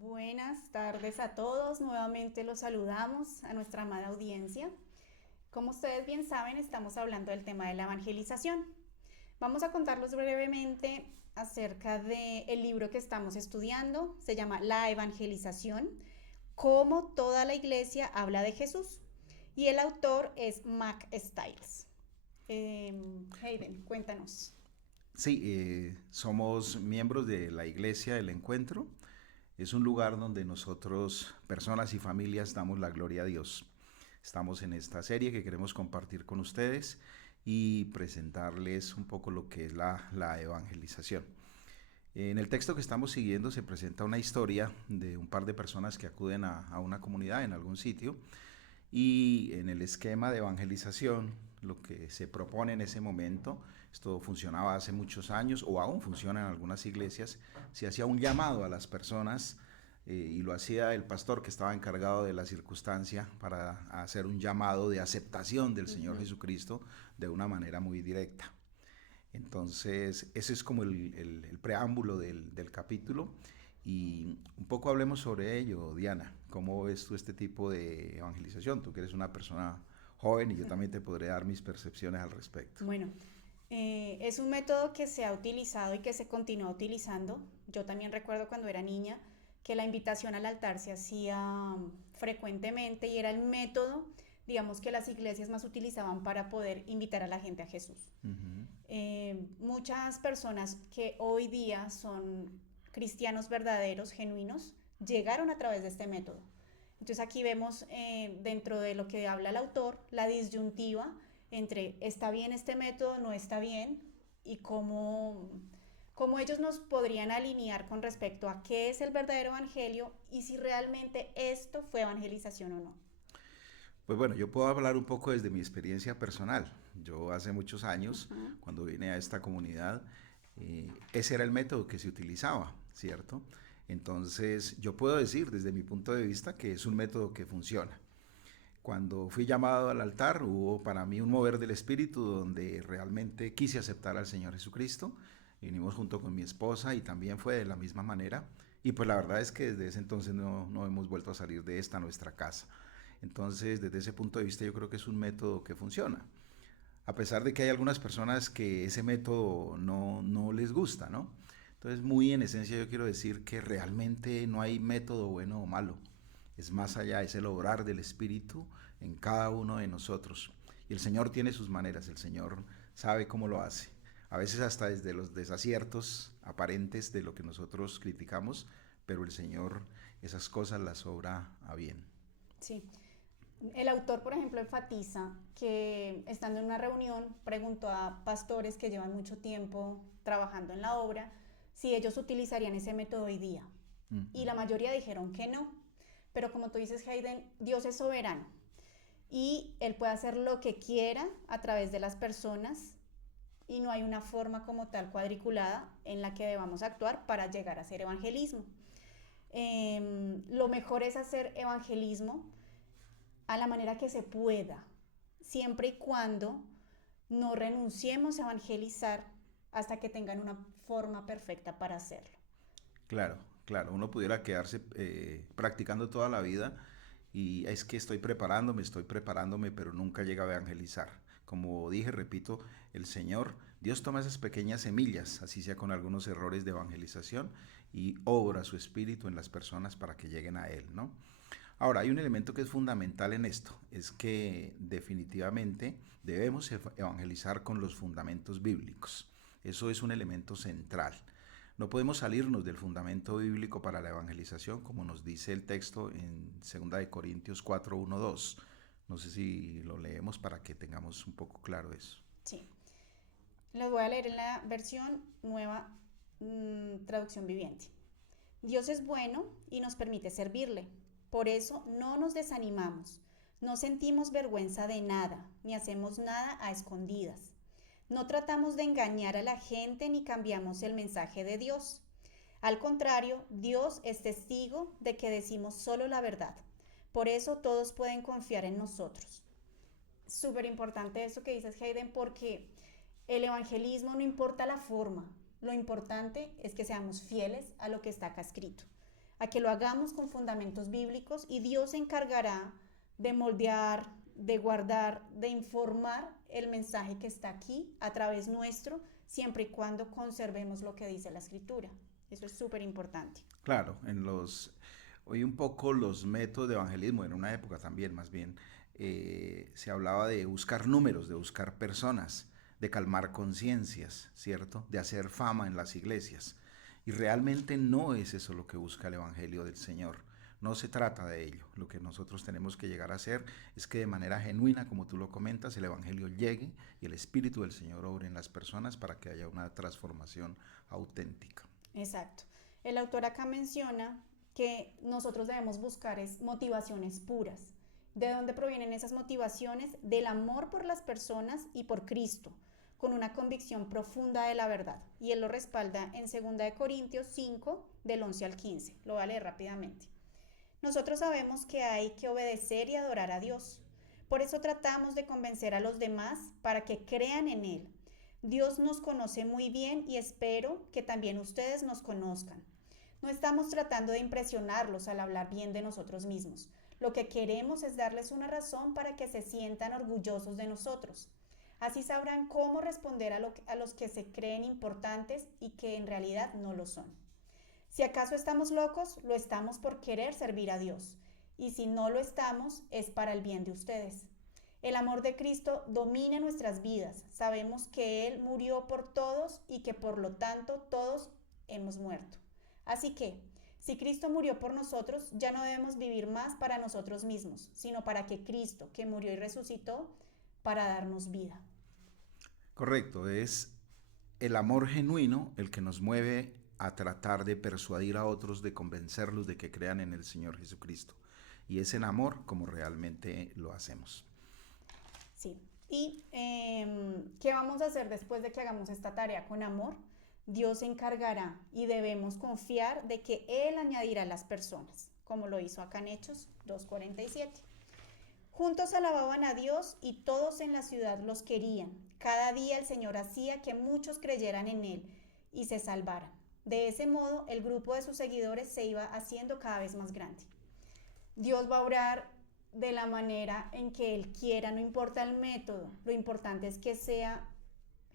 Buenas tardes a todos, nuevamente los saludamos a nuestra amada audiencia. Como ustedes bien saben, estamos hablando del tema de la evangelización. Vamos a contarles brevemente acerca del libro que estamos estudiando, se llama La Evangelización, cómo toda la iglesia habla de Jesús. Y el autor es Mac Stiles. Hayden, cuéntanos. Sí, somos miembros de la Iglesia del Encuentro. Es un lugar donde nosotros, personas y familias, damos la gloria a Dios. Estamos en esta serie que queremos compartir con ustedes y presentarles un poco lo que es la evangelización. En el texto que estamos siguiendo se presenta una historia de un par de personas que acuden a una comunidad en algún sitio y en el esquema de evangelización, lo que se propone en ese momento, esto funcionaba hace muchos años o aún funciona en algunas iglesias, se hacía un llamado a las personas y lo hacía el pastor que estaba encargado de la circunstancia para hacer un llamado de aceptación del Señor Ujú. Jesucristo de una manera muy directa. Entonces, ese es como el preámbulo del capítulo y un poco hablemos sobre ello, Diana. ¿Cómo ves tú este tipo de evangelización? Tú que eres una persona joven y yo también te podré dar mis percepciones al respecto. Bueno, es un método que se ha utilizado y que se continúa utilizando. Yo también recuerdo cuando era niña que la invitación al altar se hacía frecuentemente y era el método, digamos, que las iglesias más utilizaban para poder invitar a la gente a Jesús. Ujú. Muchas personas que hoy día son cristianos verdaderos, genuinos, llegaron a través de este método. Entonces aquí vemos dentro de lo que habla el autor la disyuntiva entre está bien este método, no está bien, y cómo ellos nos podrían alinear con respecto a qué es el verdadero evangelio y si realmente esto fue evangelización o no. Pues bueno, yo puedo hablar un poco desde mi experiencia personal. Yo hace muchos años, Ujú. cuando vine a esta comunidad, ese era el método que se utilizaba, ¿cierto? Entonces, yo puedo decir desde mi punto de vista que es un método que funciona. Cuando fui llamado al altar, hubo para mí un mover del espíritu donde realmente quise aceptar al Señor Jesucristo. Vinimos junto con mi esposa y también fue de la misma manera. Y pues la verdad es que desde ese entonces no hemos vuelto a salir de esta nuestra casa. Entonces, desde ese punto de vista, yo creo que es un método que funciona. A pesar de que hay algunas personas que ese método no les gusta, ¿no? Entonces, muy en esencia, yo quiero decir que realmente no hay método bueno o malo. Es más allá, es el obrar del Espíritu en cada uno de nosotros. Y el Señor tiene sus maneras, el Señor sabe cómo lo hace. A veces hasta desde los desaciertos aparentes de lo que nosotros criticamos, pero el Señor esas cosas las obra a bien. Sí. El autor, por ejemplo, enfatiza que estando en una reunión preguntó a pastores que llevan mucho tiempo trabajando en la obra si ellos utilizarían ese método hoy día. Uh Y -huh. la mayoría dijeron que no. Pero como tú dices, Hayden, Dios es soberano y Él puede hacer lo que quiera a través de las personas y no hay una forma como tal cuadriculada en la que debamos actuar para llegar a hacer evangelismo. Lo mejor es hacer evangelismo a la manera que se pueda, siempre y cuando no renunciemos a evangelizar hasta que tengan una forma perfecta para hacerlo. Claro, claro, uno pudiera quedarse practicando toda la vida y es que estoy preparándome, pero nunca llega a evangelizar. Como dije, repito, el Señor, Dios toma esas pequeñas semillas, así sea con algunos errores de evangelización, y obra su espíritu en las personas para que lleguen a Él, ¿no? Ahora, hay un elemento que es fundamental en esto, es que definitivamente debemos evangelizar con los fundamentos bíblicos. Eso es un elemento central. No podemos salirnos del fundamento bíblico para la evangelización, como nos dice el texto en 2 Corintios 4, 1, 2. No sé si lo leemos para que tengamos un poco claro eso. Sí, los voy a leer en la versión nueva, traducción viviente. Dios es bueno y nos permite servirle. Por eso no nos desanimamos, no sentimos vergüenza de nada, ni hacemos nada a escondidas. No tratamos de engañar a la gente ni cambiamos el mensaje de Dios. Al contrario, Dios es testigo de que decimos solo la verdad. Por eso todos pueden confiar en nosotros. Súper importante eso que dices, Hayden, porque el evangelismo no importa la forma, lo importante es que seamos fieles a lo que está acá escrito. a que lo hagamos con fundamentos bíblicos y Dios se encargará de moldear, de guardar, de informar el mensaje que está aquí a través nuestro, siempre y cuando conservemos lo que dice la Escritura. Eso es súper importante. Claro, hoy un poco los métodos de evangelismo, en una época también más bien, se hablaba de buscar números, de buscar personas, de calmar conciencias, ¿cierto? De hacer fama en las iglesias. Y realmente no es eso lo que busca el Evangelio del Señor. No se trata de ello. Lo que nosotros tenemos que llegar a hacer es que de manera genuina, como tú lo comentas, el Evangelio llegue y el Espíritu del Señor obre en las personas para que haya una transformación auténtica. Exacto. El autor acá menciona que nosotros debemos buscar motivaciones puras. ¿De dónde provienen esas motivaciones? Del amor por las personas y por Cristo, con una convicción profunda de la verdad. Y él lo respalda en 2 Corintios 5, del 11 al 15. Lo voy a leer rápidamente. Nosotros sabemos que hay que obedecer y adorar a Dios. Por eso tratamos de convencer a los demás para que crean en Él. Dios nos conoce muy bien y espero que también ustedes nos conozcan. No estamos tratando de impresionarlos al hablar bien de nosotros mismos. Lo que queremos es darles una razón para que se sientan orgullosos de nosotros. Así sabrán cómo responder a los que se creen importantes y que en realidad no lo son. Si acaso estamos locos, lo estamos por querer servir a Dios. Y si no lo estamos, es para el bien de ustedes. El amor de Cristo domina nuestras vidas. Sabemos que Él murió por todos y que por lo tanto todos hemos muerto. Así que, si Cristo murió por nosotros, ya no debemos vivir más para nosotros mismos, sino para que Cristo, que murió y resucitó, para darnos vida. Correcto, es el amor genuino el que nos mueve a tratar de persuadir a otros, de convencerlos de que crean en el Señor Jesucristo. Y es en amor como realmente lo hacemos. Sí. ¿Y qué vamos a hacer después de que hagamos esta tarea con amor? Dios se encargará y debemos confiar de que Él añadirá a las personas, como lo hizo acá en Hechos 2:47. Juntos alababan a Dios y todos en la ciudad los querían. Cada día el Señor hacía que muchos creyeran en Él y se salvaran. De ese modo, el grupo de sus seguidores se iba haciendo cada vez más grande. Dios va a obrar de la manera en que Él quiera, no importa el método, lo importante es que sea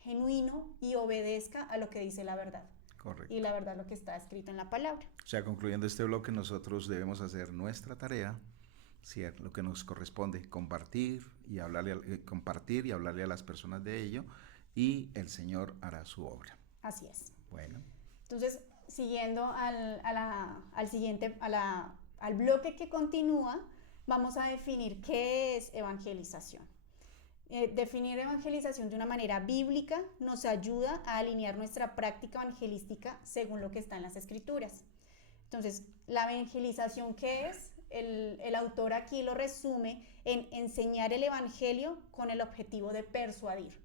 genuino y obedezca a lo que dice la verdad. Correcto. Y la verdad lo que está escrito en la palabra. O sea, concluyendo este bloque, nosotros debemos hacer nuestra tarea, ¿cierto? Lo que nos corresponde, compartir y hablarle a las personas de ello, y el Señor hará su obra. Así es. Bueno. Entonces, siguiendo al bloque que continúa, vamos a definir qué es evangelización. Definir evangelización de una manera bíblica nos ayuda a alinear nuestra práctica evangelística según lo que está en las Escrituras. Entonces, la evangelización, ¿qué es? El autor aquí lo resume en enseñar el evangelio con el objetivo de persuadir.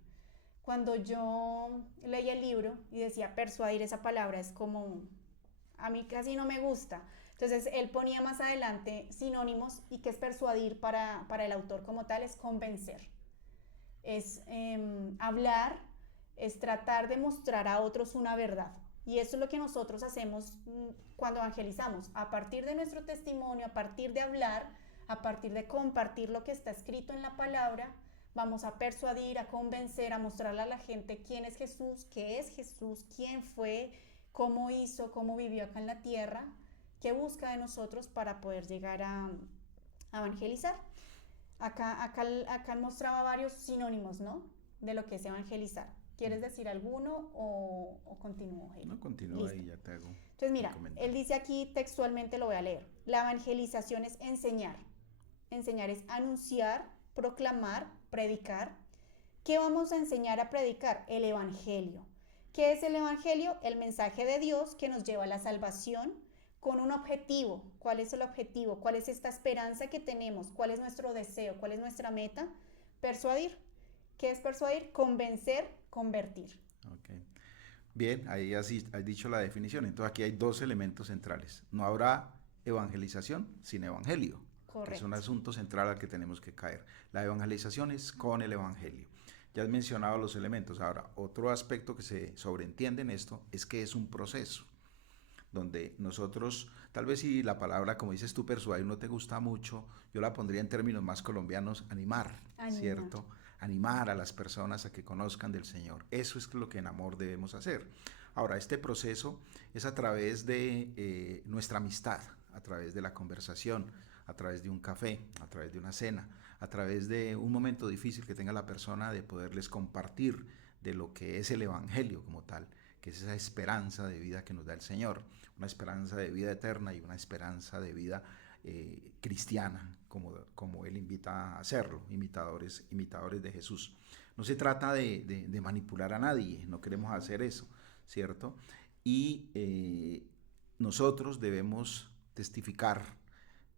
Cuando yo leí el libro y decía persuadir, esa palabra es como, a mí casi no me gusta. Entonces él ponía más adelante sinónimos, y que es persuadir para el autor como tal, es convencer. Es hablar, es tratar de mostrar a otros una verdad. Y eso es lo que nosotros hacemos cuando evangelizamos. A partir de nuestro testimonio, a partir de hablar, a partir de compartir lo que está escrito en la palabra, vamos a persuadir, a convencer, a mostrarle a la gente quién es Jesús, qué es Jesús, quién fue, cómo hizo, cómo vivió acá en la tierra, qué busca de nosotros para poder llegar a evangelizar. Acá mostraba varios sinónimos, ¿no?, de lo que es evangelizar. ¿Quieres decir alguno o continúo? No, continúa y ya te hago. Entonces mira, él dice aquí textualmente, lo voy a leer. La evangelización es enseñar. Enseñar es anunciar, proclamar, predicar. ¿Qué vamos a enseñar a predicar? El evangelio. ¿Qué es el evangelio? El mensaje de Dios que nos lleva a la salvación con un objetivo. ¿Cuál es el objetivo? ¿Cuál es esta esperanza que tenemos? ¿Cuál es nuestro deseo? ¿Cuál es nuestra meta? Persuadir. ¿Qué es persuadir? Convencer, convertir. Okay. Bien, ahí has dicho la definición. Entonces aquí hay dos elementos centrales. No habrá evangelización sin evangelio. Correcto. Es un asunto central al que tenemos que caer. La evangelización es con el evangelio. Ya has mencionado los elementos. Ahora, otro aspecto que se sobreentiende en esto es que es un proceso. donde nosotros, tal vez si la palabra, como dices tú, persuadir no te gusta mucho, yo la pondría en términos más colombianos, animar, ¿cierto? Animar a las personas a que conozcan del Señor. Eso es lo que en amor debemos hacer. Ahora, este proceso es a través de nuestra amistad, a través de la conversación, a través de un café, a través de una cena, a través de un momento difícil que tenga la persona de poderles compartir de lo que es el Evangelio como tal, que es esa esperanza de vida que nos da el Señor, una esperanza de vida eterna y una esperanza de vida cristiana, como Él invita a hacerlo, imitadores de Jesús. No se trata de manipular a nadie, no queremos hacer eso, ¿cierto? Y nosotros debemos testificar,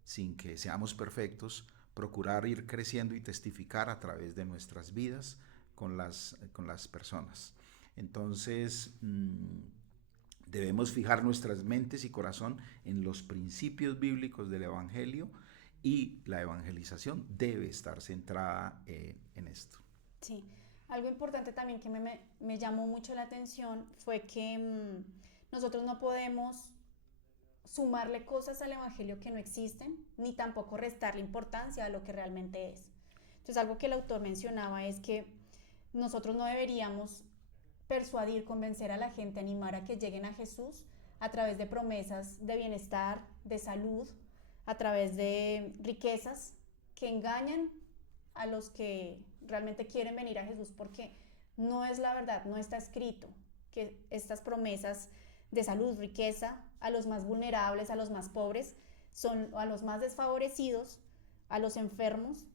sin que seamos perfectos, procurar ir creciendo y testificar a través de nuestras vidas con las personas. Entonces, debemos fijar nuestras mentes y corazón en los principios bíblicos del Evangelio, y la evangelización debe estar centrada en esto. Sí, algo importante también que me llamó mucho la atención fue que nosotros no podemos sumarle cosas al Evangelio que no existen, ni tampoco restarle importancia a lo que realmente es. Entonces, algo que el autor mencionaba es que nosotros no deberíamos persuadir, convencer a la gente, animar a que lleguen a Jesús a través de promesas de bienestar, de salud, a través de riquezas que engañan a los que realmente quieren venir a Jesús, porque no es la verdad, no está escrito que estas promesas de salud, riqueza, a los más vulnerables, a los más pobres, a los más desfavorecidos, a los enfermos,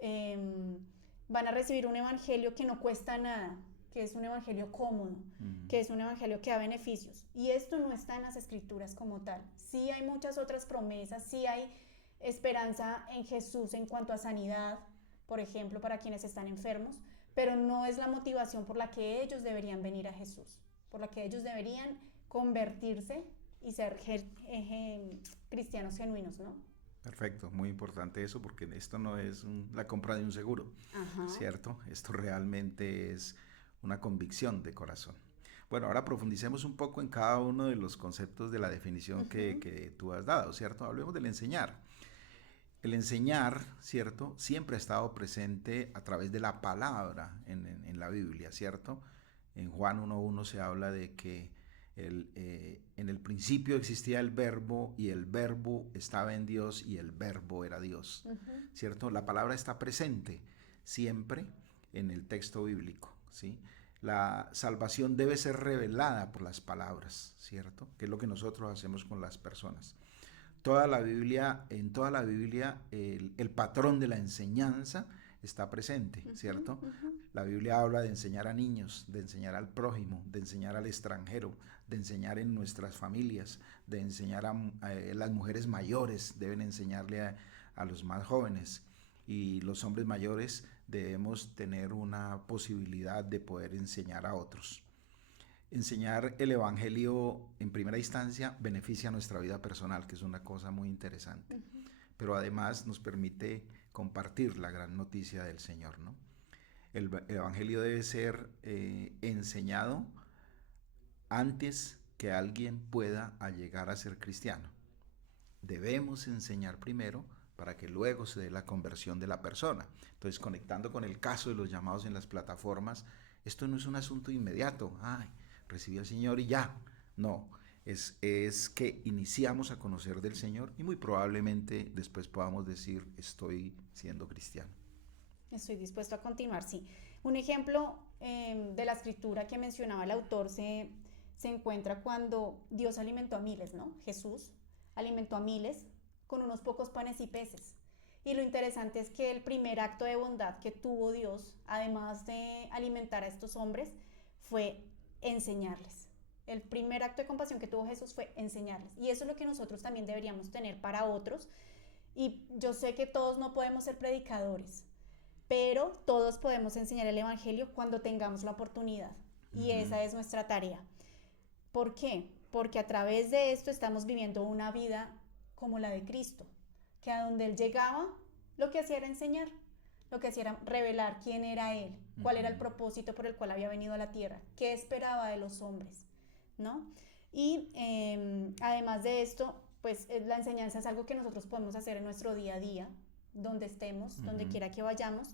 van a recibir un evangelio que no cuesta nada, que es un evangelio cómodo, que es un evangelio que da beneficios. Y esto no está en las escrituras como tal. Sí hay muchas otras promesas, sí hay esperanza en Jesús en cuanto a sanidad, por ejemplo, para quienes están enfermos, pero no es la motivación por la que ellos deberían venir a Jesús, por la que ellos deberían convertirse y ser cristianos genuinos, ¿no? Perfecto, muy importante eso, porque esto no es la compra de un seguro, ¿cierto? Esto realmente es una convicción de corazón. Bueno, ahora profundicemos un poco en cada uno de los conceptos de la definición que tú has dado, ¿cierto? Hablemos del enseñar. El enseñar, ¿cierto? Siempre ha estado presente a través de la palabra en la Biblia, ¿cierto? En Juan 1.1 se habla de que en el principio existía el verbo y el verbo estaba en Dios y el verbo era Dios, ¿cierto? La palabra está presente siempre en el texto bíblico, ¿sí? La salvación debe ser revelada por las palabras, ¿cierto? Que es lo que nosotros hacemos con las personas. En toda la Biblia, el patrón de la enseñanza está presente, ¿cierto? La Biblia habla de enseñar a niños, de enseñar al prójimo, de enseñar al extranjero, de enseñar en nuestras familias, de enseñar a las mujeres mayores, deben enseñarle a los más jóvenes, y los hombres mayores debemos tener una posibilidad de poder enseñar a otros. Enseñar el Evangelio en primera instancia beneficia nuestra vida personal, que es una cosa muy interesante, pero además nos permite compartir la gran noticia del Señor, ¿no? El Evangelio debe ser enseñado antes que alguien pueda llegar a ser cristiano. Debemos enseñar primero para que luego se dé la conversión de la persona. Entonces, conectando con el caso de los llamados en las plataformas, esto no es un asunto inmediato. Ay, recibí al Señor y ya. No, es que iniciamos a conocer del Señor y muy probablemente después podamos decir, estoy siendo cristiano. Estoy dispuesto a continuar, sí. Un ejemplo de la escritura que mencionaba el autor se encuentra cuando Dios alimentó a miles, ¿no? Jesús alimentó a miles con unos pocos panes y peces. Y lo interesante es que el primer acto de bondad que tuvo Dios, además de alimentar a estos hombres, fue enseñarles. El primer acto de compasión que tuvo Jesús fue enseñarles. Y eso es lo que nosotros también deberíamos tener para otros. Y yo sé que todos no podemos ser predicadores, pero todos podemos enseñar el Evangelio cuando tengamos la oportunidad. Y esa es nuestra tarea. ¿Por qué? Porque a través de esto estamos viviendo una vida como la de Cristo, que a donde Él llegaba, lo que hacía era enseñar, lo que hacía era revelar quién era Él, cuál era el propósito por el cual había venido a la tierra, qué esperaba de los hombres, ¿no? Y además de esto, pues la enseñanza es algo que nosotros podemos hacer en nuestro día a día, donde estemos, donde quiera que vayamos.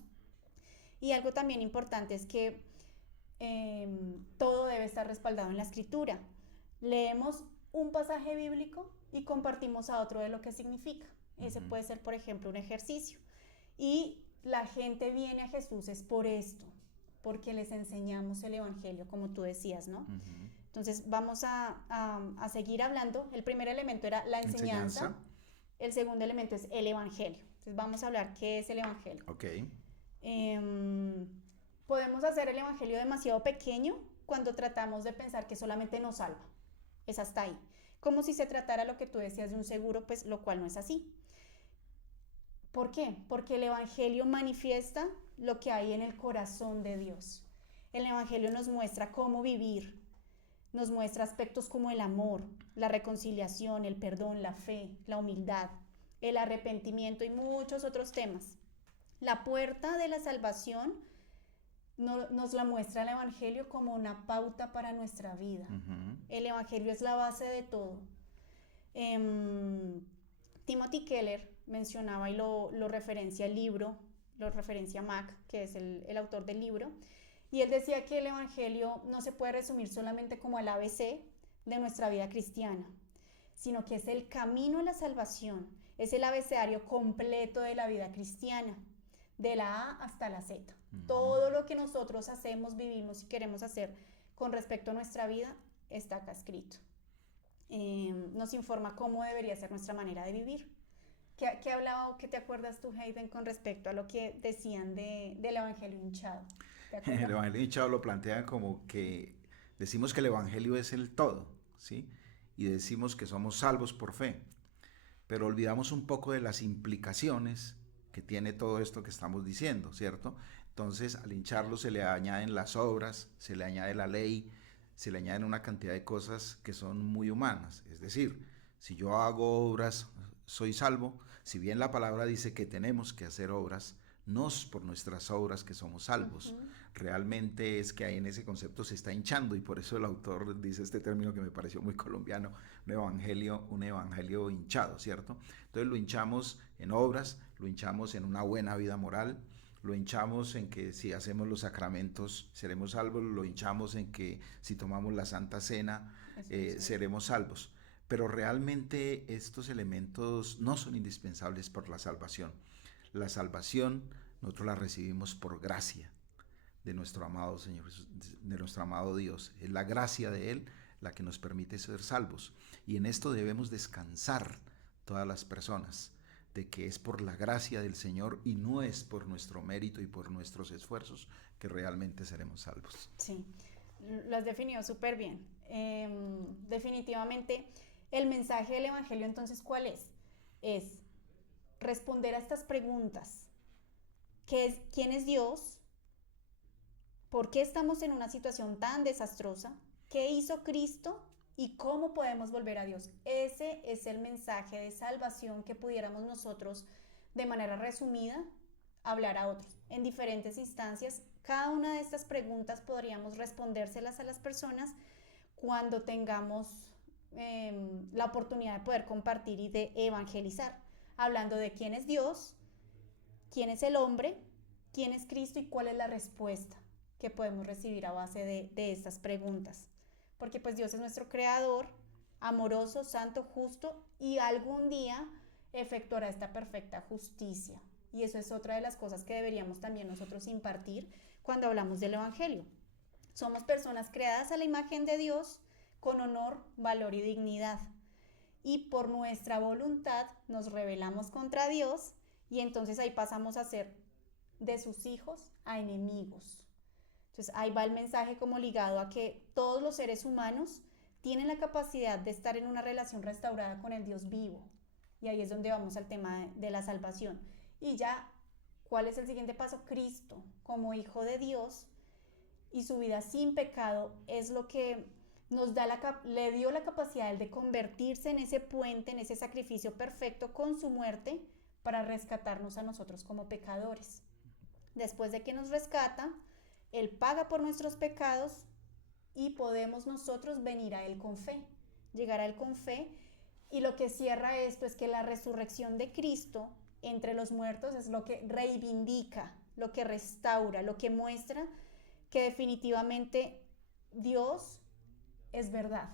Y algo también importante es que todo debe estar respaldado en la escritura. Leemos un pasaje bíblico y compartimos a otro de lo que significa. Ese puede ser, por ejemplo, un ejercicio. Y la gente viene a Jesús es por esto, porque les enseñamos el Evangelio, como tú decías, ¿no? Entonces vamos a seguir hablando. El primer elemento era la enseñanza. El segundo elemento es el Evangelio. Entonces vamos a hablar qué es el Evangelio. Ok. Podemos hacer el Evangelio demasiado pequeño cuando tratamos de pensar que solamente nos salva. Es hasta ahí. Como si se tratara lo que tú decías de un seguro, pues lo cual no es así. ¿Por qué? Porque el Evangelio manifiesta lo que hay en el corazón de Dios. El Evangelio nos muestra cómo vivir, nos muestra aspectos como el amor, la reconciliación, el perdón, la fe, la humildad, el arrepentimiento y muchos otros temas. La puerta de la salvación nos la muestra el Evangelio como una pauta para nuestra vida. El Evangelio es la base de todo. Timothy Keller mencionaba y lo referencia el libro, lo referencia Mac, que es el autor del libro, y él decía que el Evangelio no se puede resumir solamente como el ABC de nuestra vida cristiana, sino que es el camino a la salvación, es el abecedario completo de la vida cristiana, de la A hasta la Z. Todo lo que nosotros hacemos, vivimos y queremos hacer con respecto a nuestra vida está acá escrito. Nos informa cómo debería ser nuestra manera de vivir. ¿Qué hablaba o qué te acuerdas tú, Hayden, con respecto a lo que decían del Evangelio hinchado? El Evangelio hinchado lo plantean como que decimos que el Evangelio es el todo, ¿sí? Y decimos que somos salvos por fe, pero olvidamos un poco de las implicaciones que tiene todo esto que estamos diciendo, ¿cierto? Entonces, al hincharlo se le añaden las obras, se le añade la ley, se le añaden una cantidad de cosas que son muy humanas. Es decir, si yo hago obras, soy salvo. Si bien la palabra dice que tenemos que hacer obras, no es por nuestras obras que somos salvos. Realmente es que ahí en ese concepto se está hinchando, y por eso el autor dice este término que me pareció muy colombiano, un evangelio hinchado, ¿cierto? Entonces lo hinchamos en obras, lo hinchamos en una buena vida moral, lo hinchamos en que si hacemos los sacramentos seremos salvos, lo hinchamos en que si tomamos la Santa Cena seremos salvos. Pero realmente estos elementos no son indispensables por la salvación. La salvación nosotros la recibimos por gracia de nuestro amado Señor, de nuestro amado Dios. Es la gracia de Él la que nos permite ser salvos. Y en esto debemos descansar todas las personas, de que es por la gracia del Señor y no es por nuestro mérito y por nuestros esfuerzos que realmente seremos salvos. Sí, lo has definido súper bien. Definitivamente, el mensaje del Evangelio entonces, ¿cuál es? Es responder a estas preguntas. ¿Quién es Dios? ¿Por qué estamos en una situación tan desastrosa? ¿Qué hizo Cristo? ¿Y cómo podemos volver a Dios? Ese es el mensaje de salvación que pudiéramos nosotros, de manera resumida, hablar a otros. En diferentes instancias, cada una de estas preguntas podríamos respondérselas a las personas cuando tengamos la oportunidad de poder compartir y de evangelizar, hablando de quién es Dios, quién es el hombre, quién es Cristo y cuál es la respuesta que podemos recibir a base de estas preguntas. Porque pues Dios es nuestro creador, amoroso, santo, justo, y algún día efectuará esta perfecta justicia. Y eso es otra de las cosas que deberíamos también nosotros impartir cuando hablamos del Evangelio. Somos personas creadas a la imagen de Dios con honor, valor y dignidad. Y por nuestra voluntad nos rebelamos contra Dios y entonces ahí pasamos a ser de sus hijos a enemigos. Entonces ahí va el mensaje como ligado a que todos los seres humanos tienen la capacidad de estar en una relación restaurada con el Dios vivo. Y ahí es donde vamos al tema de la salvación. Y ya, ¿cuál es el siguiente paso? Cristo, como Hijo de Dios, y su vida sin pecado es lo que nos da le dio la capacidad de convertirse en ese puente, en ese sacrificio perfecto con su muerte para rescatarnos a nosotros como pecadores. Después de que nos rescata, Él paga por nuestros pecados y podemos nosotros venir a Él con fe. llegar a Él con fe. Y lo que cierra esto es que la resurrección de Cristo entre los muertos es lo que reivindica, lo que restaura, lo que muestra que definitivamente Dios es verdad.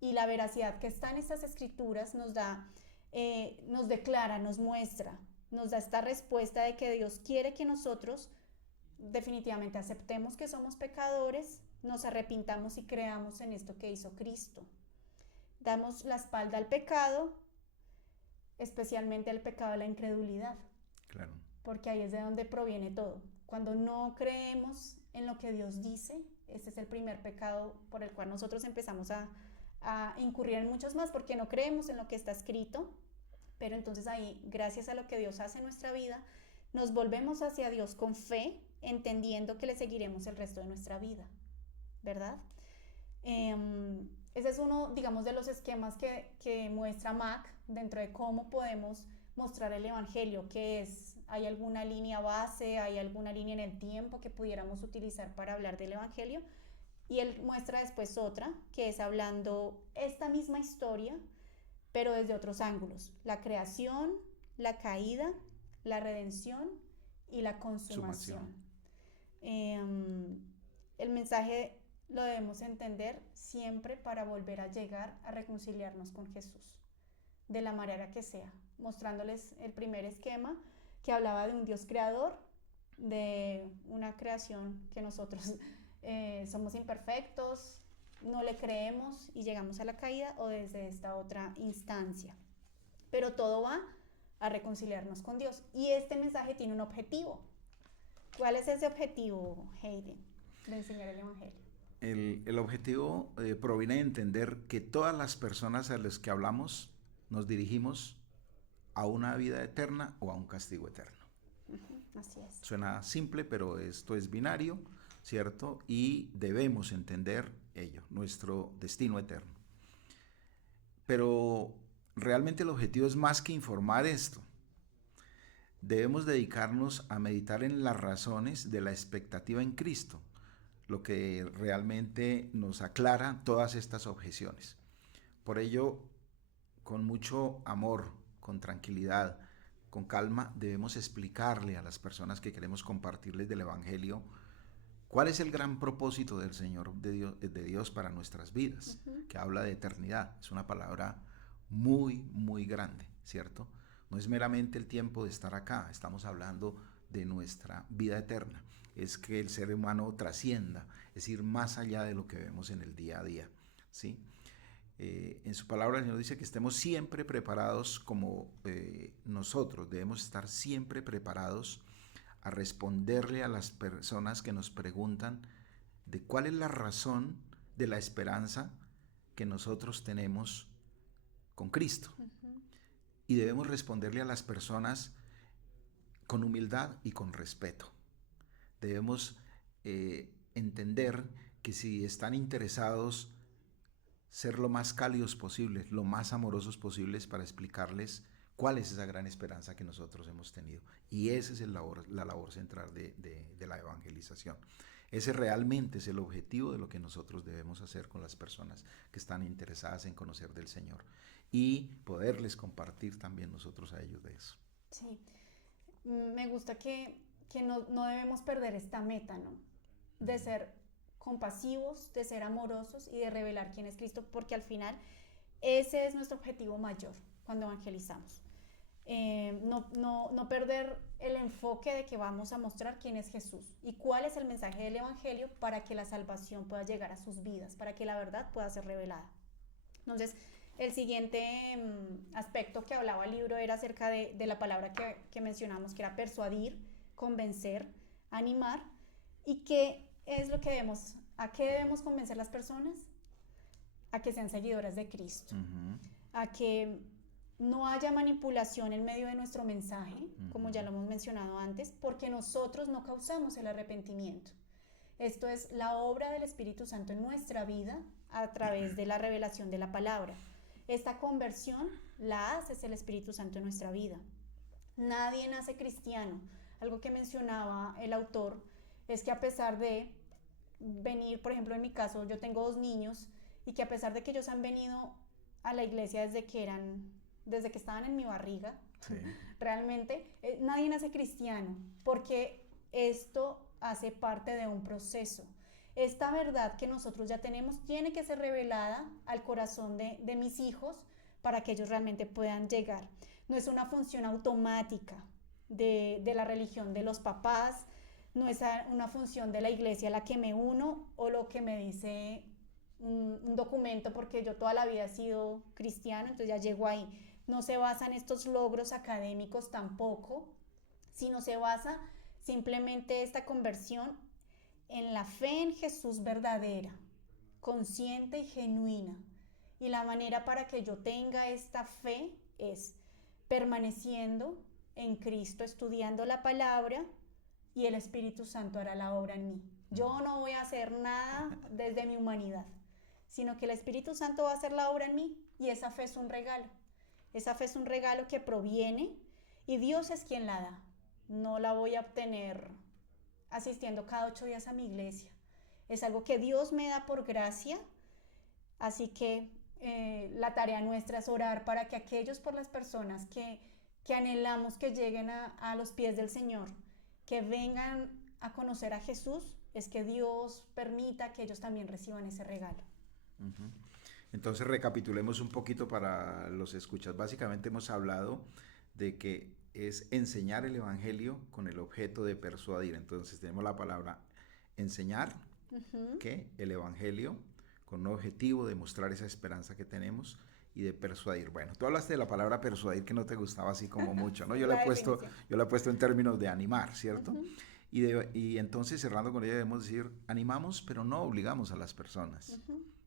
Y la veracidad que está en estas escrituras nos declara, nos muestra, nos da esta respuesta de que Dios quiere que nosotros definitivamente aceptemos que somos pecadores, nos arrepintamos y creamos en esto que hizo Cristo. Damos la espalda al pecado, especialmente al pecado de la incredulidad. Claro. Porque ahí es de donde proviene todo. Cuando no creemos en lo que Dios dice, ese es el primer pecado por el cual nosotros empezamos a incurrir en muchos más, porque no creemos en lo que está escrito, pero entonces ahí, gracias a lo que Dios hace en nuestra vida, nos volvemos hacia Dios con fe, entendiendo que le seguiremos el resto de nuestra vida, ¿verdad? Ese es uno, digamos, de los esquemas que muestra Mac dentro de cómo podemos mostrar el Evangelio, que es, ¿hay alguna línea base, hay alguna línea en el tiempo que pudiéramos utilizar para hablar del Evangelio? Y él muestra después otra, que es hablando esta misma historia, pero desde otros ángulos: la creación, la caída, la redención y la consumación. El mensaje lo debemos entender siempre para volver a llegar a reconciliarnos con Jesús, de la manera que sea, mostrándoles el primer esquema que hablaba de un Dios creador, de una creación que nosotros somos imperfectos, no le creemos y llegamos a la caída, o desde esta otra instancia. Pero todo va a reconciliarnos con Dios. Y este mensaje tiene un objetivo. ¿Cuál es ese objetivo, Hayden, de enseñar el Evangelio? El objetivo proviene de entender que todas las personas a las que hablamos nos dirigimos a una vida eterna o a un castigo eterno. Así es. Suena simple, pero esto es binario, ¿cierto? Y debemos entender ello, nuestro destino eterno. Pero realmente el objetivo es más que informar esto. Debemos dedicarnos a meditar en las razones de la expectativa en Cristo, lo que realmente nos aclara todas estas objeciones. Por ello, con mucho amor, con tranquilidad, con calma, debemos explicarle a las personas que queremos compartirles del Evangelio cuál es el gran propósito del Señor, de Dios para nuestras vidas, que habla de eternidad. Es una palabra muy, muy grande, ¿cierto? No es meramente el tiempo de estar acá, estamos hablando de nuestra vida eterna. Es que el ser humano trascienda, es ir más allá de lo que vemos en el día a día, ¿sí? En su palabra el Señor dice que estemos siempre preparados, como nosotros debemos estar siempre preparados a responderle a las personas que nos preguntan de cuál es la razón de la esperanza que nosotros tenemos con Cristo. Y debemos responderle a las personas con humildad y con respeto. Debemos entender que si están interesados, ser lo más cálidos posibles, lo más amorosos posibles para explicarles cuál es esa gran esperanza que nosotros hemos tenido. Y esa es la labor central de la evangelización. Ese realmente es el objetivo de lo que nosotros debemos hacer con las personas que están interesadas en conocer del Señor y poderles compartir también nosotros a ellos de eso. Sí, me gusta que no debemos perder esta meta, ¿no? De ser compasivos, de ser amorosos y de revelar quién es Cristo, porque al final ese es nuestro objetivo mayor cuando evangelizamos. No perder el enfoque de que vamos a mostrar quién es Jesús y cuál es el mensaje del Evangelio para que la salvación pueda llegar a sus vidas, para que la verdad pueda ser revelada. Entonces, el siguiente aspecto que hablaba el libro era acerca de la palabra que mencionamos, que era persuadir, convencer, animar. ¿Y qué es lo que a qué debemos convencer las personas? A que sean seguidoras de Cristo, a que no haya manipulación en medio de nuestro mensaje, como ya lo hemos mencionado antes, porque nosotros no causamos el arrepentimiento. Esto es la obra del Espíritu Santo en nuestra vida a través de la revelación de la palabra. Esta conversión la hace el Espíritu Santo en nuestra vida. Nadie nace cristiano. Algo que mencionaba el autor es que a pesar de venir, por ejemplo, en mi caso, yo tengo 2 niños y que a pesar de que ellos han venido a la iglesia desde que estaban en mi barriga, Sí. realmente nadie nace cristiano, porque esto hace parte de un proceso. Esta verdad que nosotros ya tenemos tiene que ser revelada al corazón de mis hijos para que ellos realmente puedan llegar. No es una función automática de la religión de los papás, no es una función de la iglesia a la que me uno o lo que me dice un documento porque yo toda la vida he sido cristiano, entonces ya llego ahí. No se basa en estos logros académicos tampoco, sino se basa simplemente esta conversión en la fe en Jesús verdadera, consciente y genuina. Y la manera para que yo tenga esta fe es permaneciendo en Cristo, estudiando la palabra, y el Espíritu Santo hará la obra en mí. Yo no voy a hacer nada desde mi humanidad, sino que el Espíritu Santo va a hacer la obra en mí, y esa fe es un regalo. Esa fe es un regalo que proviene y Dios es quien la da. No la voy a obtener asistiendo cada 8 días a mi iglesia. Es algo que Dios me da por gracia. Así que la tarea nuestra es orar para que aquellos, por las personas que anhelamos que lleguen a los pies del Señor, que vengan a conocer a Jesús, es que Dios permita que ellos también reciban ese regalo. Uh-huh. Entonces recapitulemos un poquito para los escuchas. Básicamente hemos hablado de que es enseñar el evangelio con el objeto de persuadir. Entonces tenemos la palabra enseñar, que el evangelio con un objetivo de mostrar esa esperanza que tenemos y de persuadir. Bueno, tú hablaste de la palabra persuadir que no te gustaba así como mucho, ¿no? Yo la he puesto en términos de animar, ¿cierto? Y entonces cerrando con ella debemos decir, animamos pero no obligamos a las personas.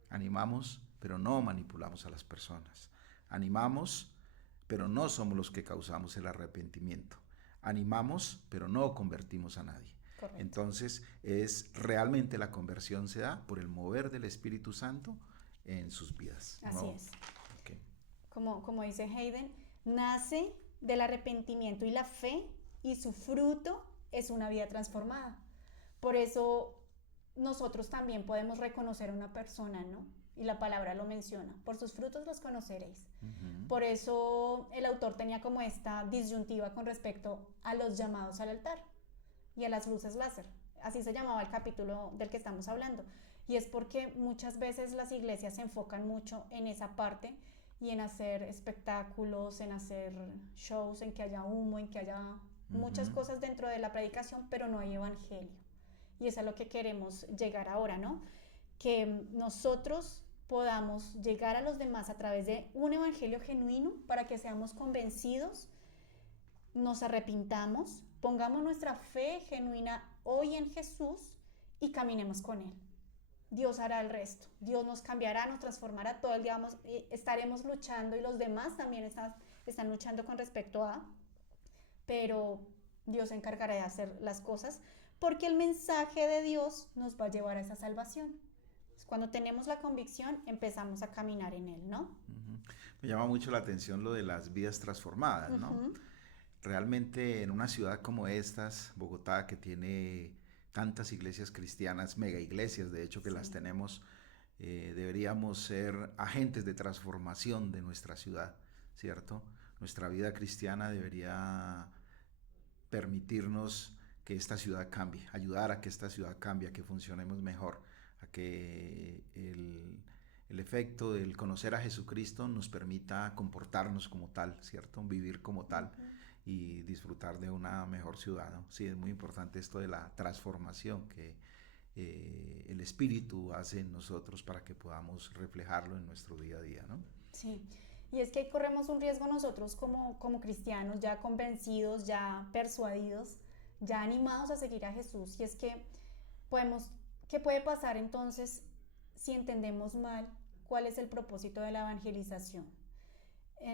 Animamos pero no manipulamos a las personas. Animamos, pero no somos los que causamos el arrepentimiento. Animamos, pero no convertimos a nadie. Correcto. Entonces, realmente la conversión se da por el mover del Espíritu Santo en sus vidas. Así ¿no? es. Okay. Como dice Hayden, nace del arrepentimiento y la fe, y su fruto es una vida transformada. Por eso nosotros también podemos reconocer a una persona, ¿no? Y la palabra lo menciona, por sus frutos los conoceréis. Por eso el autor tenía como esta disyuntiva con respecto a los llamados al altar y a las luces láser. Así se llamaba el capítulo del que estamos hablando. Y es porque muchas veces las iglesias se enfocan mucho en esa parte y en hacer espectáculos, en hacer shows, en que haya humo, en que haya muchas cosas dentro de la predicación, pero no hay evangelio. Y es a lo que queremos llegar ahora, ¿no? Que nosotros podamos llegar a los demás a través de un evangelio genuino para que seamos convencidos, nos arrepintamos, pongamos nuestra fe genuina hoy en Jesús y caminemos con Él. Dios hará el resto. Dios nos cambiará, nos transformará. Todo el día estaremos luchando, y los demás también están luchando con respecto a, pero Dios se encargará de hacer las cosas, porque el mensaje de Dios nos va a llevar a esa salvación. Cuando tenemos la convicción, empezamos a caminar en Él, ¿no? Me llama mucho la atención lo de las vidas transformadas, ¿no? Realmente en una ciudad como estas, Bogotá, que tiene tantas iglesias cristianas, mega iglesias, de hecho que las tenemos, deberíamos ser agentes de transformación de nuestra ciudad, ¿cierto? Nuestra vida cristiana debería permitirnos que esta ciudad cambie, ayudar a que esta ciudad cambie, a que funcionemos mejor, a que el efecto del conocer a Jesucristo nos permita comportarnos como tal, ¿cierto? Vivir como tal y disfrutar de una mejor ciudad, ¿no? Sí, es muy importante esto de la transformación que el Espíritu hace en nosotros para que podamos reflejarlo en nuestro día a día, ¿no? Sí, y es que corremos un riesgo nosotros como cristianos, ya convencidos, ya persuadidos, ya animados a seguir a Jesús, y es que ¿qué puede pasar entonces si entendemos mal cuál es el propósito de la evangelización?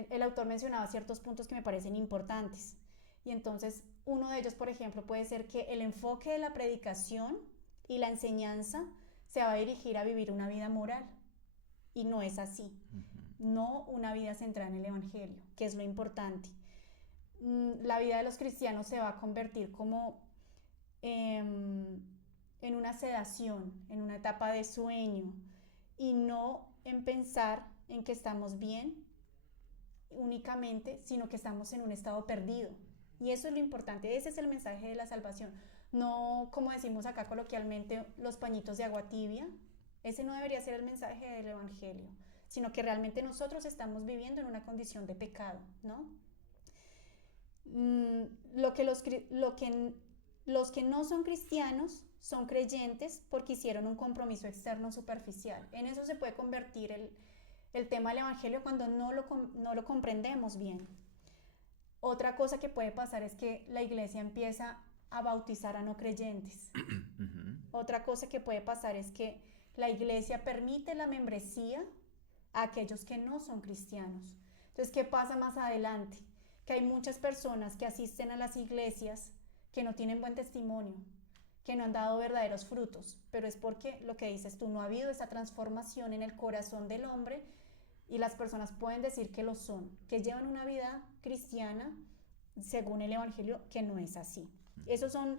El autor mencionaba ciertos puntos que me parecen importantes, y entonces uno de ellos, por ejemplo, puede ser que el enfoque de la predicación y la enseñanza se va a dirigir a vivir una vida moral, y no es así. No una vida centrada en el evangelio, que es lo importante. La vida de los cristianos se va a convertir como en una sedación, en una etapa de sueño, y no en pensar en que estamos bien únicamente, sino que estamos en un estado perdido. Y eso es lo importante, ese es el mensaje de la salvación. No, como decimos acá coloquialmente, los pañitos de agua tibia. Ese no debería ser el mensaje del Evangelio, sino que realmente nosotros estamos viviendo en una condición de pecado, ¿no? Lo que los que no son cristianos son creyentes porque hicieron un compromiso externo superficial. En eso se puede convertir el tema del Evangelio cuando no lo comprendemos bien. Otra cosa que puede pasar es que la iglesia empieza a bautizar a no creyentes. Otra cosa que puede pasar es que la iglesia permite la membresía a aquellos que no son cristianos. Entonces, ¿qué pasa más adelante? Que hay muchas personas que asisten a las iglesias que no tienen buen testimonio, que no han dado verdaderos frutos, pero es porque lo que dices tú, no ha habido esa transformación en el corazón del hombre y las personas pueden decir que lo son, que llevan una vida cristiana según el Evangelio, que no es así. Esos son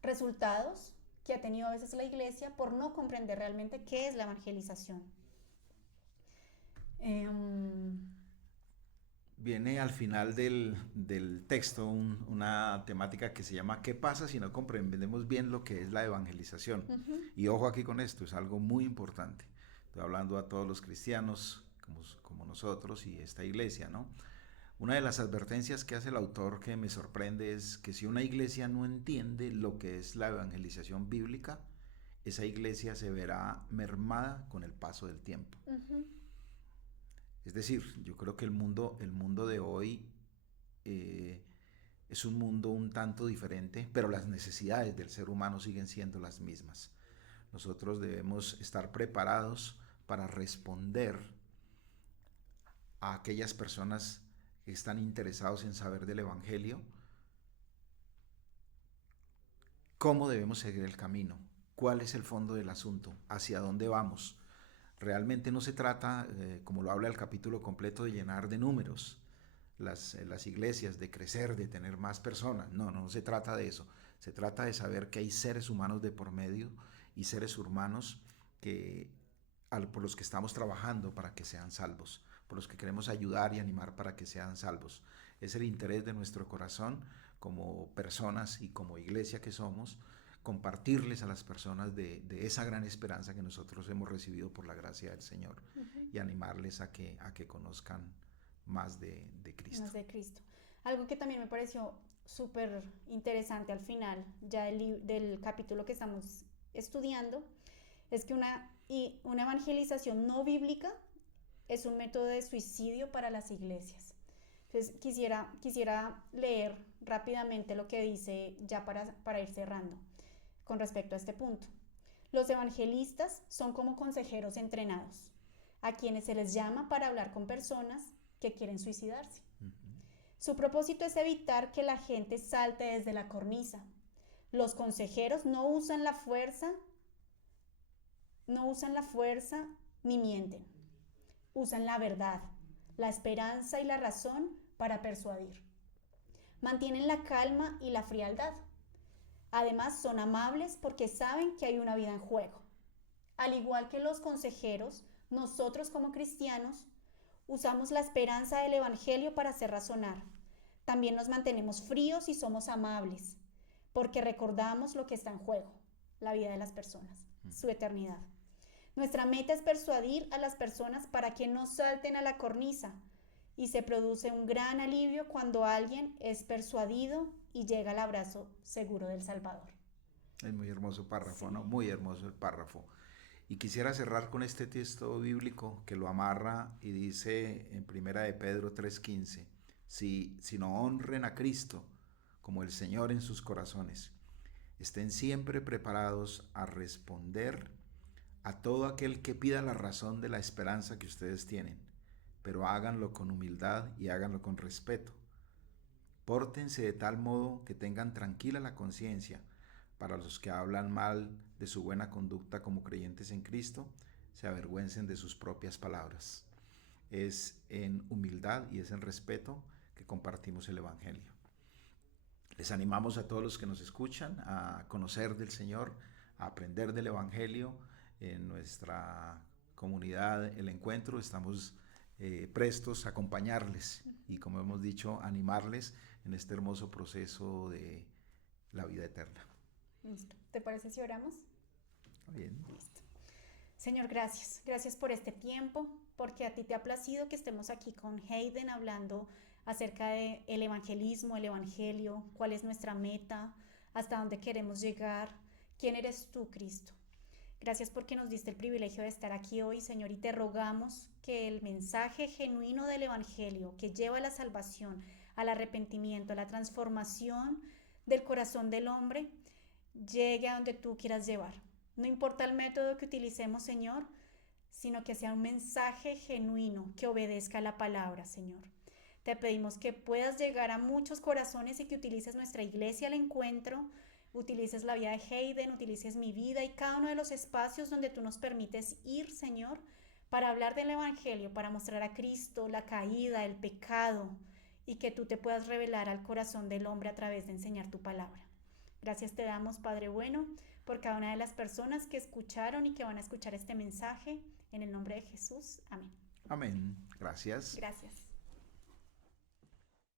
resultados que ha tenido a veces la iglesia por no comprender realmente qué es la evangelización. Viene al final del texto una temática que se llama ¿qué pasa si no comprendemos bien lo que es la evangelización? Y ojo aquí con esto, es algo muy importante. Estoy hablando a todos los cristianos como nosotros y esta iglesia, ¿no? Una de las advertencias que hace el autor que me sorprende es que si una iglesia no entiende lo que es la evangelización bíblica, esa iglesia se verá mermada con el paso del tiempo. Es decir, yo creo que el mundo de hoy es un mundo un tanto diferente, pero las necesidades del ser humano siguen siendo las mismas. Nosotros debemos estar preparados para responder a aquellas personas que están interesados en saber del Evangelio, cómo debemos seguir el camino, cuál es el fondo del asunto, hacia dónde vamos. Realmente no se trata, como lo habla el capítulo completo, de llenar de números las iglesias, de crecer, de tener más personas. No se trata de eso. Se trata de saber que hay seres humanos de por medio y seres humanos por los que estamos trabajando para que sean salvos, por los que queremos ayudar y animar para que sean salvos. Es el interés de nuestro corazón como personas y como iglesia que somos, compartirles a las personas de esa gran esperanza que nosotros hemos recibido por la gracia del Señor y animarles a que conozcan más de Cristo. Más de Cristo. Algo que también me pareció súper interesante al final ya del capítulo que estamos estudiando es que una evangelización no bíblica es un método de suicidio para las iglesias. Entonces quisiera leer rápidamente lo que dice ya para ir cerrando con respecto a este punto. Los evangelistas son como consejeros entrenados, a quienes se les llama para hablar con personas que quieren suicidarse. Su propósito es evitar que la gente salte desde la cornisa. Los consejeros no usan la fuerza ni mienten. Usan la verdad, la esperanza y la razón para persuadir. Mantienen la calma y la frialdad. Además, son amables porque saben que hay una vida en juego. Al igual que los consejeros, nosotros como cristianos usamos la esperanza del Evangelio para hacer razonar. También nos mantenemos fríos y somos amables, porque recordamos lo que está en juego, la vida de las personas, su eternidad. Nuestra meta es persuadir a las personas para que no salten a la cornisa, y se produce un gran alivio cuando alguien es persuadido y llega al abrazo seguro del Salvador. Es muy hermoso párrafo, Sí. ¿no? Muy hermoso el párrafo. Y quisiera cerrar con este texto bíblico que lo amarra y dice en Primera de Pedro 3:15, si no honren a Cristo como el Señor en sus corazones, estén siempre preparados a responder a todo aquel que pida la razón de la esperanza que ustedes tienen, pero háganlo con humildad y háganlo con respeto. Pórtense de tal modo que tengan tranquila la conciencia. Para los que hablan mal de su buena conducta como creyentes en Cristo, se avergüencen de sus propias palabras. Es en humildad y es en respeto que compartimos el Evangelio. Les animamos a todos los que nos escuchan a conocer del Señor, a aprender del Evangelio, en nuestra comunidad El Encuentro estamos prestos a acompañarles y, como hemos dicho, animarles en este hermoso proceso de la vida eterna. Listo. ¿Te parece si oramos? Bien. Listo. Señor, gracias. Gracias por este tiempo, porque a ti te ha placido que estemos aquí con Hayden hablando acerca del evangelismo, el evangelio, cuál es nuestra meta, hasta dónde queremos llegar, quién eres tú, Cristo. Gracias porque nos diste el privilegio de estar aquí hoy, Señor, y te rogamos que el mensaje genuino del evangelio que lleva a la salvación, al arrepentimiento, a la transformación del corazón del hombre, llegue a donde tú quieras llevar. No importa el método que utilicemos, Señor, sino que sea un mensaje genuino que obedezca a la palabra, Señor. Te pedimos que puedas llegar a muchos corazones y que utilices nuestra iglesia al encuentro, utilices la vida de Hayden, utilices mi vida y cada uno de los espacios donde tú nos permites ir, Señor, para hablar del evangelio, para mostrar a Cristo, la caída, el pecado, y que tú te puedas revelar al corazón del hombre a través de enseñar tu palabra. Gracias te damos, Padre bueno, por cada una de las personas que escucharon y que van a escuchar este mensaje. En el nombre de Jesús. Amén. Amén. Gracias. Gracias.